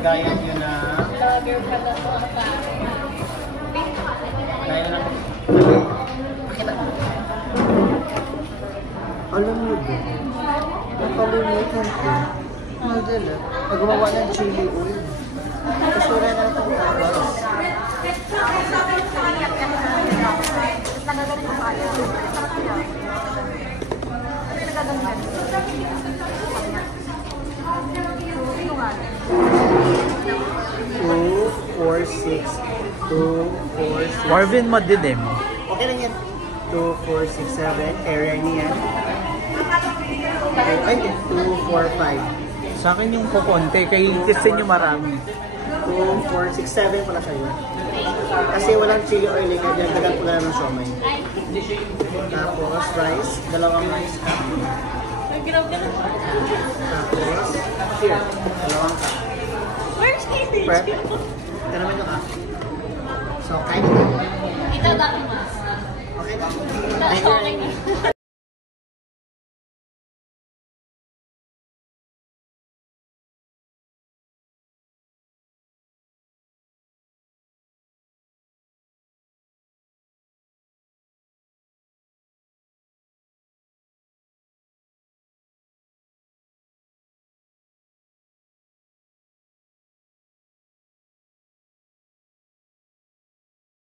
lagayan nyo na... Vlogger pa na to. Lagayan na... Pakita. Alam mo din. Nakalimutan ko. Madala. Nagawa ng chili oil. Kasi wala na itong tabas. Two, four, six. 2, 4, 6. Marvin madilim. Okay lang yan. 2, 4, 6, 7. Area niya yan. Ay, 2, 4, 5. Sa akin yung kukonte, kay kasi nyo marami. 2, 4, 6, 7 pala sa'yo. Kasi walang chili oil nga dyan. Dagan ko na ng siomay. Tapos rice. Dalawang rice cup. Tapos here. Dalawang cup. Where's the Prep. Ito naman yung cup. So, kain ito. Ito dati mas.